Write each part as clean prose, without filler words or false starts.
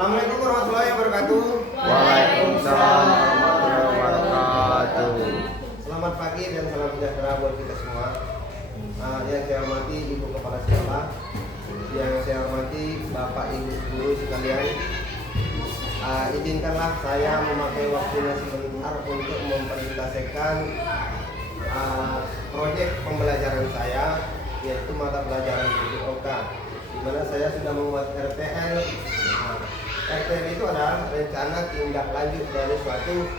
Assalamualaikum warahmatullahi wabarakatuh. Waalaikumsalam warahmatullahi wabarakatuh. Selamat pagi dan salam sejahtera buat kita semua. Yang saya hormati Ibu Kepala Sekolah, yang saya hormati Bapak Ibu guru sekalian. Izinkanlah saya memakai waktunya sebentar untuk mempresentasikan proyek pembelajaran saya, yaitu mata pelajaran PJOK, di mana saya sudah membuat RTL. RTL itu adalah rencana tindak lanjut dari suatu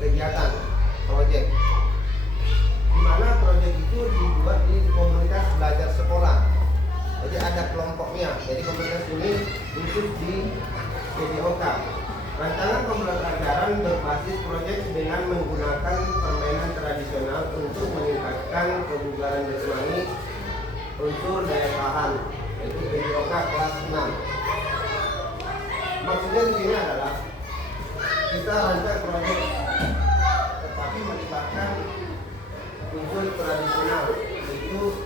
kegiatan proyek, di mana proyek itu dibuat di komunitas belajar sekolah. Jadi ada kelompoknya. Jadi komunitas ini khusus di PJOK. Rancangan pembelajaran berbasis proyek dengan menggunakan permainan tradisional untuk meningkatkan kebugaran jasmani unsur daya tahan, yaitu PJOK kelas 6. Maksudnya di sini adalah kita rancang proyek tetapi melibatkan unsur tradisional, yaitu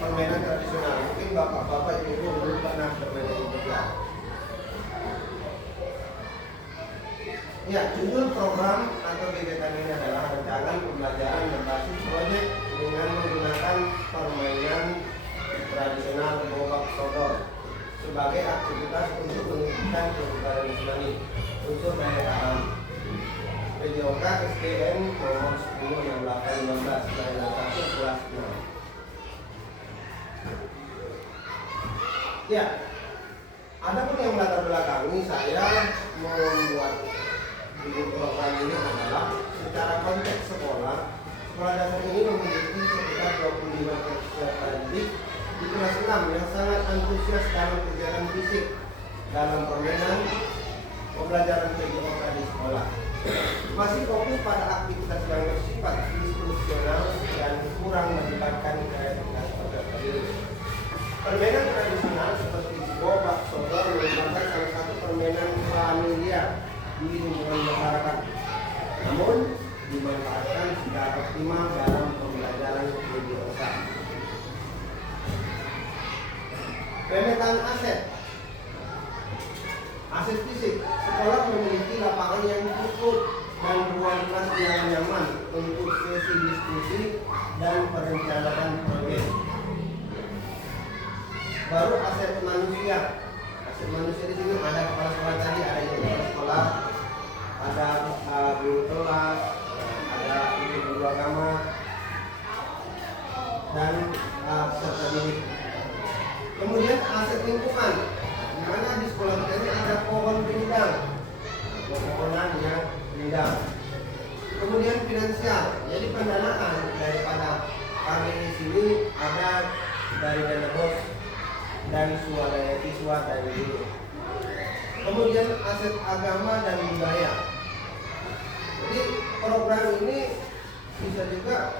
permainan tradisional. Mungkin bapak-bapak ibu dulu pernah bermain ini juga. Ya, judul program atau kegiatan ini adalah rancangan pembelajaran berbasis proyek dengan menggunakan permainan tradisional gobak sodor sebagai aktivitas untuk meningkatkan kebugaran jasmani unsur daya tahan. PJOK SDN nomor 106815 daerah 1 kelas 6. Ya, adapun yang melatar belakangi saya membuat video program ini adalah secara konteks sekolah dasar ini memiliki sekitar 25 peserta didik di kelas 6 yang sangat antusias dalam kegiatan fisik dalam permainan pembelajaran PJOK di sekolah. Masih fokus pada aktivitas yang bersifat institusional dan kurang melibatkan kreativitas peserta didik. Permainan tradisional seperti gobak sodor merupakan salah satu permainan familiar di lingkungan masyarakat, namun dimanfaatkan secara optimal dalam pembelajaran PJOK. Pemetaan aset fisik. Sekolah memiliki lapangan yang cukup dan ruang kelas yang nyaman untuk sesi diskusi dan perencanaan proyek. Baru aset manusia. Aset manusia di sini ada kepala sekolah tadi, ada ibu kepala sekolah, ada guru kelas, ada ibu guru agama, dan peserta didik. Kemudian aset lingkungan, di mana di sekolah kita ini ada pohon rindang, pohonan yang rindang. Kemudian finansial, jadi pendanaan daripada kami di sini ada dari dana bos dan swadaya siswa dari guru. Kemudian aset agama dan budaya. Jadi program ini bisa juga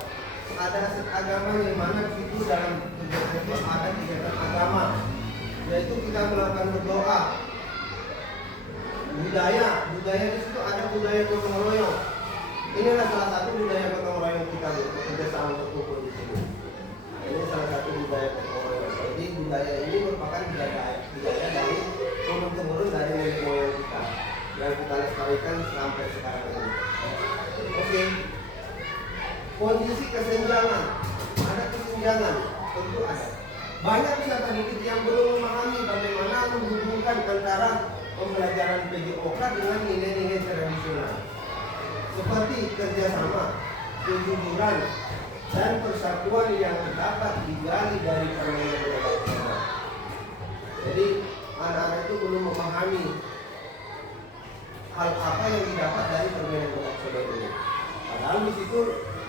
ada aset agama di mana itu dalam kegiatan itu ada kegiatan agama, yaitu kita melakukan berdoa. Budaya di situ ada budaya gotong royong. Inilah salah satu budaya gotong royong kita kerjasama berkumpul di sini. Ini salah satu budaya gotong royong. Jadi budaya ini merupakan budaya dari turun temurun dari nenek moyang kita yang kita lestarikan sampai sekarang ini. Oke. Kondisi kesenjangan, ada kesenjangan, tentu ada. Banyak peserta didik yang belum memahami bagaimana menghubungkan antara pembelajaran PJOK dengan nilai-nilai tradisional, seperti kerjasama, kejujuran, dan persatuan yang dapat digali dari permainan tradisional. Jadi anak-anak itu belum memahami hal apa yang didapat dari permainan tradisional ini. Padahal di situ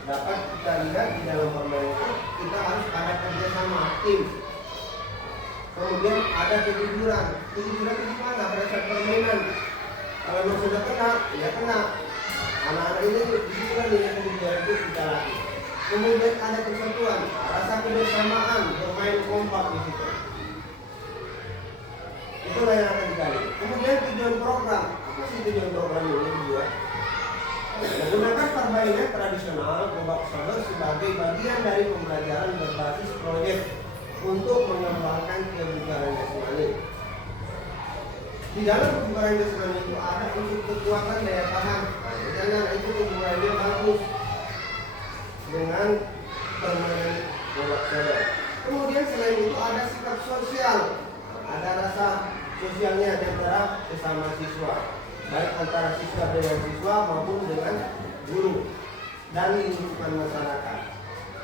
dapat kita lihat di dalam permainan itu kita harus ada kerjasama tim. Kemudian ada kejujuran. Kejujuran itu gimana? Pada saat permainan, kalau memang sudah kena, ya kena. Anak-anak ini disitulah nilai kejujuran itu kita latih. Kemudian ada persatuan, rasa kebersamaan, bermain kompak di situ. Itulah yang akan digali. Kemudian tujuan program. Apa sih tujuan program ini dibuat? Menggunakan permainan tradisional gobak sodor sebagai bagian dari pembelajaran berbasis proyek untuk mengembangkan kebugaran jasmani. Di dalam kebugaran jasmani itu ada unsur kekuatan daya tahan. Jangan itu kebugarannya bagus dengan permainan bola bola. Kemudian selain itu ada sikap sosial, ada rasa sosialnya di antara sesama siswa, baik antara siswa dengan siswa maupun dengan guru dan lingkungan masyarakat,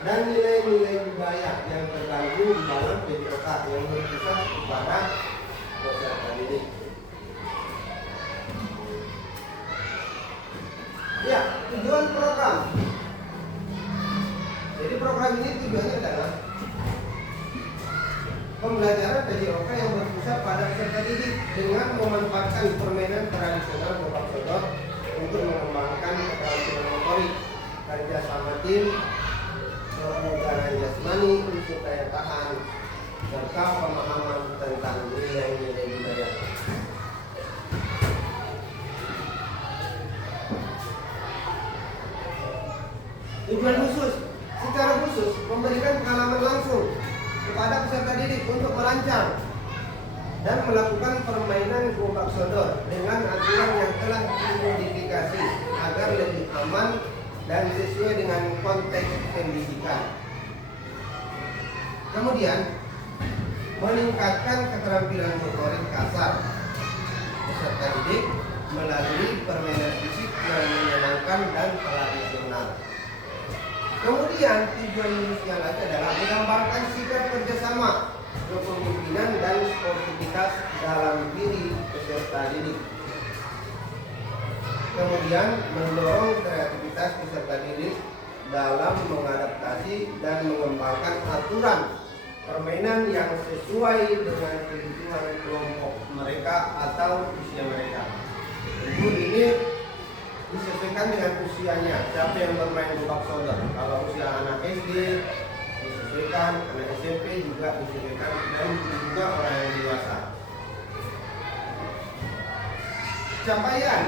dan nilai-nilai budaya yang terganggu di dalam PJOK yang berpusat kepada peserta didik. Ya, tujuan program. Jadi program ini tujuannya adalah pembelajaran PJOK yang berpusat pada peserta didik dengan memanfaatkan permainan tradisional gobak sodor untuk mengembangkan keterampilan motorik, kerja sama tim, kebugaran jasmani, unsur daya tahan, serta pemahaman tentang nilai-nilai budaya. Tujuan khusus, secara khusus memberikan pengalaman langsung kepada peserta didik untuk merancang dan melakukan permainan gobak sodor dengan aturan yang telah dimodifikasi agar lebih aman dan sesuai dengan konteks pendidikan. Kemudian, meningkatkan keterampilan motorik kasar peserta didik melalui permainan fisik yang menyenangkan dan tradisional. Kemudian, tujuan yang lagi adalah mengembangkan sikap kerjasama, kepemimpinan dan sportivitas dalam diri peserta didik. Kemudian mendorong kreativitas peserta didik dalam mengadaptasi dan mengembangkan aturan permainan yang sesuai dengan kebutuhan kelompok mereka atau usia mereka. Tentu ini disesuaikan dengan usianya. Siapa yang bermain gobak sodor? Kalau usia anak SD disesuaikan, anak SMP juga disesuaikan, dan juga orang yang dewasa. Capaian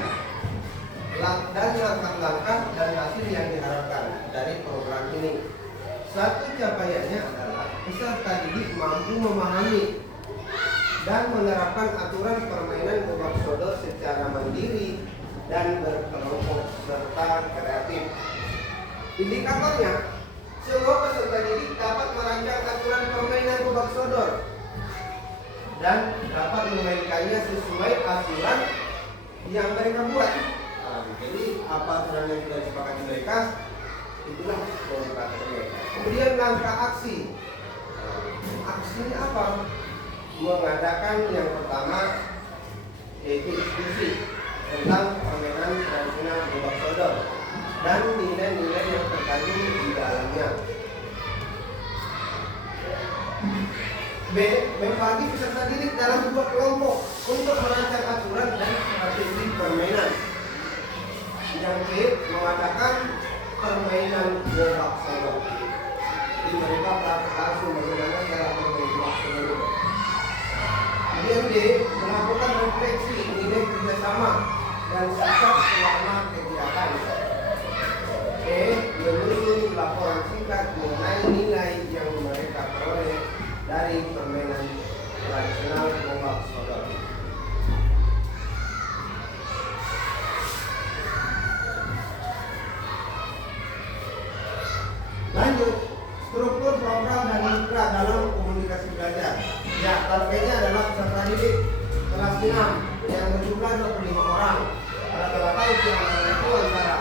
dan langkah-langkah dan hasil yang diharapkan dari program ini. Satu capaiannya adalah peserta didik mampu memahami dan menerapkan aturan permainan gobak sodor secara mandiri dan berkelompok serta kreatif. Indikatornya, semua peserta didik dapat merancang aturan permainan gobak sodor dan dapat memainkannya sesuai aturan yang mereka buat. Jadi apa aturan yang sudah disepakati mereka, itulah komunikasinya. Kemudian langkah aksi. Aksinya apa? Mengadakan yang pertama yaitu diskusi tentang permainan tradisional gobak sodor dan nilai-nilai yang terkandung di dalamnya. B. Membagi peserta didik dalam sebuah kelompok untuk merancang aturan dan strategi permainan. Yang B. Mengadakan permainan gobak sodor. Jadi mereka praktek langsung bagaimana cara bermain gobak sodor. Kemudian D. Melakukan refleksi nilai kerjasama dan sikap selama kegiatan. E. Menyusun laporan singkat mengenai nilai yang mereka peroleh dari permainan tradisional gobak sodor. Lanjut, struktur program dan mitra dalam komunikasi belajar. Ya, targetnya adalah peserta didik kelas 6 yang berjumlah 25 orang. Rata-rata usia anak itu antara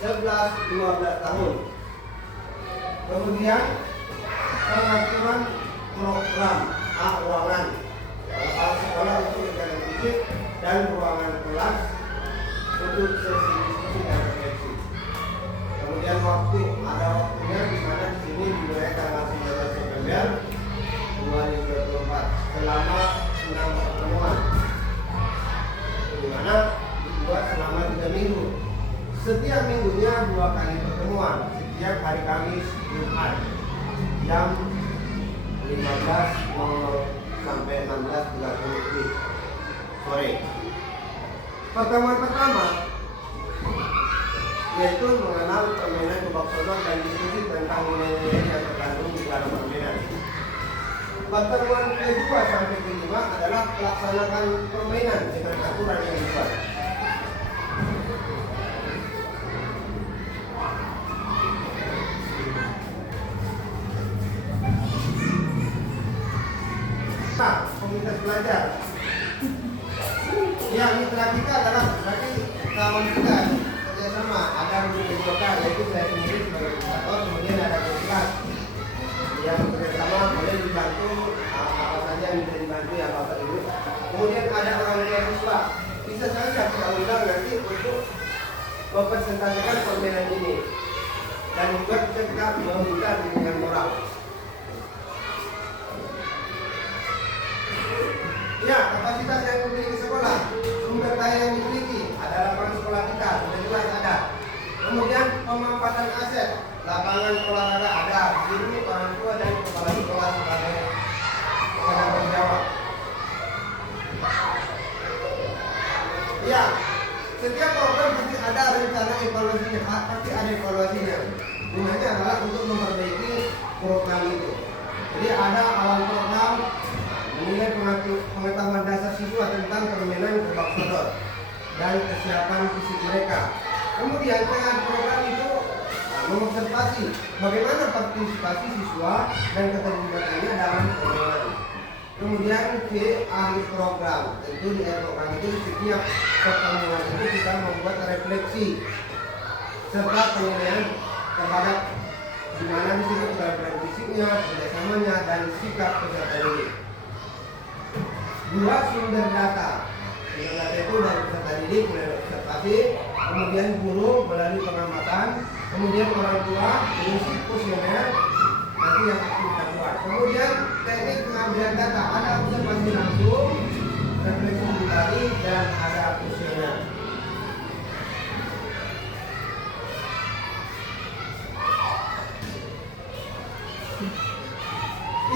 11-12 tahun. Kemudian pengaturan program ruangan kepala sekolah untuk kegiatan fisik dan ruangan kelas untuk sesi diskusi dan refleksi. Kemudian waktu, ada waktunya di mana di sini dimulai tanggal 19 September 2024 selama 6 pertemuan, di mana dibuat selama 3 minggu. Setiap minggunya 2 kali pertemuan, setiap hari Kamis Jumat jam 15.00 sampai 16.30 sore. Pertemuan pertama yaitu mengenal permainan gobak sodor dan diskusi tentang nilai-nilai yang terkandung di dalam permainan. pertemuan kedua sampai kelima adalah melaksanakan permainan dengan aturan yang dibuat. Nah, komunitas belajar. Ya, mitra kita adalah berarti kawan kita kerjasama. Ada guru BPK, yaitu saya sendiri sebagai edukator, kemudian ada guru kelas yang bekerjasama boleh dibantu apa saja yang bisa dibantu ya Bapak Ibu. Kemudian ada orang tua siswa, bisa saja kita undang nanti untuk mempresentasikan permainan ini, dan juga kita meminta bimbingan moral. Ya, kapasitas yang dimiliki sekolah, sumber daya yang dimiliki, ada lapangan sekolah kita, sudah jelas ada. Kemudian pemampatan aset, lapangan olahraga ada, guru, orang tua dan kepala sekolah sebagai penanggung jawab. Ya, setiap program pasti ada rencana evaluasinya, pasti ada evaluasinya. Gunanya adalah untuk memperbaiki program itu. Jadi ada awal program, menilai pengetahuan dasar siswa tentang permainan gebak sodor dan kesiapan fisik mereka. Kemudian tengah program itu mengobservasi bagaimana partisipasi siswa dan keterlibatannya dalam permainan. Kemudian di akhir program, tentu di akhir program itu setiap pertemuan itu kita membuat refleksi serta penilaian terhadap di mana di situ keterampilan fisiknya, kerjasamanya dan sikap peserta didik. Dua, sumber data. Sumber data itu dari peserta didik melalui observasi, kemudian guru melalui pengamatan, kemudian orang tua mengisi kuesioner nanti yang akan kita buat. Kemudian teknik pengambilan data, ada observasi langsung, refleksi kembali dan ada kuesioner.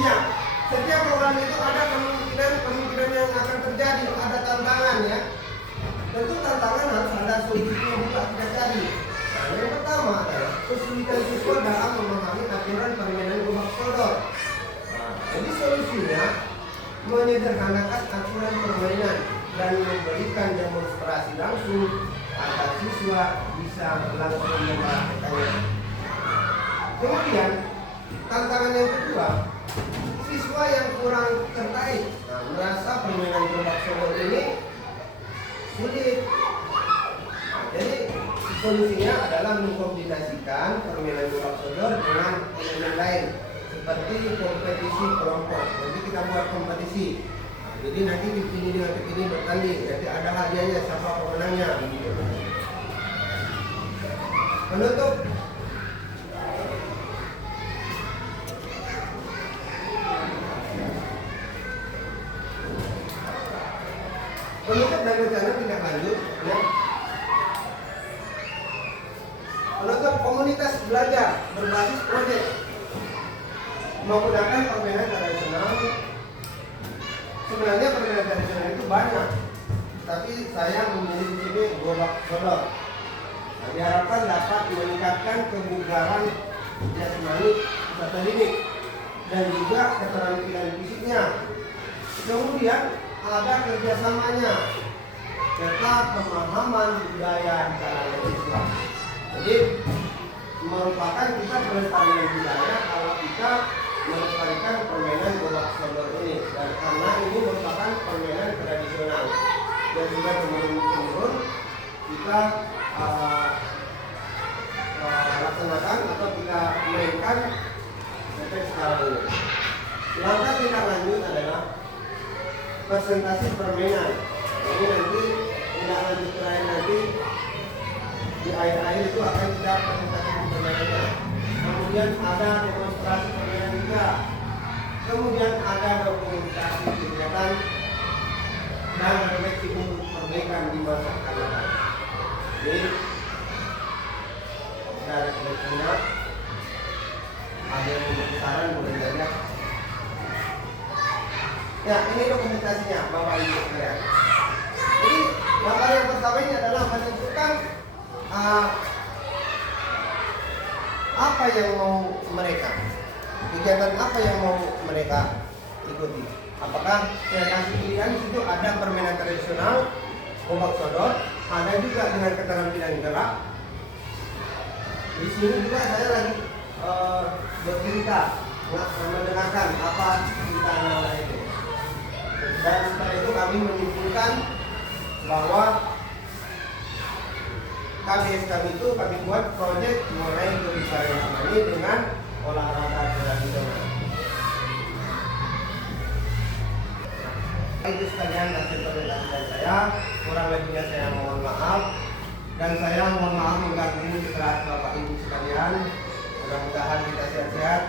Iya, setiap program itu ada kemungkinan yang akan terjadi, ada tantangan ya. Tentu tantangan harus ada solusinya juga kita cari. Nah, yang pertama adalah kesulitan siswa dalam memahami aturan permainan gebak sodor. Nah, jadi solusinya menyederhanakan aturan permainan dan memberikan demonstrasi langsung agar siswa bisa langsung mempraktekkannya. Kemudian tantangan yang kedua, siswa yang kurang tertarik, merasa permainan gebak sodor ini sulit. Jadi solusinya adalah mengkombinasikan permainan gebak sodor dengan elemen lain seperti kompetisi kelompok. Nanti kita buat kompetisi. Jadi nanti tim ini dengan tim ini bertanding. Nanti ada hadiahnya siapa pemenangnya. Penutup. Penutup dan rencana tindak lanjut ya. Penutup komunitas belajar berbasis proyek menggunakan permainan tradisional. Sebenarnya permainan tradisional itu banyak, tapi saya memilih di sini gebak sodor. Nah, diharapkan dapat meningkatkan kebugaran jasmani peserta didik dan juga keterampilan fisiknya. Kemudian ada kerjasamanya serta pemahaman budaya di kalangan siswa. Jadi merupakan kita pelestarian budaya kalau kita melestarikan permainan gebak sodor ini, dan karena ini merupakan permainan tradisional dan juga turun-temurun kita laksanakan atau kita mainkan sampai sekarang ini. Langkah tindak lanjut adalah presentasi permainan. Ini nanti tindak lanjut terakhir nanti di akhir-akhir itu akan kita presentasi permainannya. Kemudian ada demonstrasi permainan juga. Kemudian ada dokumentasi kegiatan dan refleksi untuk perbaikan di masa akan datang. Jadi dari refleksinya ada yang memiliki saran boleh saja. Ya, ini dokumentasinya Bapak Ibu sekalian. Jadi langkah yang pertama ini adalah menentukan apa yang mau mereka, kegiatan apa yang mau mereka ikuti. Apakah saya kasih pilihan di situ ada permainan tradisional, ombak sodor, ada juga dengan keterampilan gerak. Di sini juga saya lagi bercerita, mendengarkan apa cerita anak-anak itu. Dan setelah itu kami menyimpulkan bahwa KBS kami itu kami buat proyek mengenai kebicaraan ini dengan olahraga tradisional. Itu sekalian hasil penelitian saya, kurang lebihnya saya mohon maaf, dan saya mohon maaf mengganggu istirahat Bapak Ibu sekalian. Mudah-mudahan kita sehat-sehat.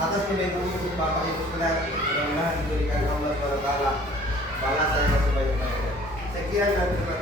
Atas kebaikan untuk Bapak Ibu sekalian, mudah-mudahan diberikan Allah SWT balas saya sebanyak-banyaknya. Sekian dan terima kasih.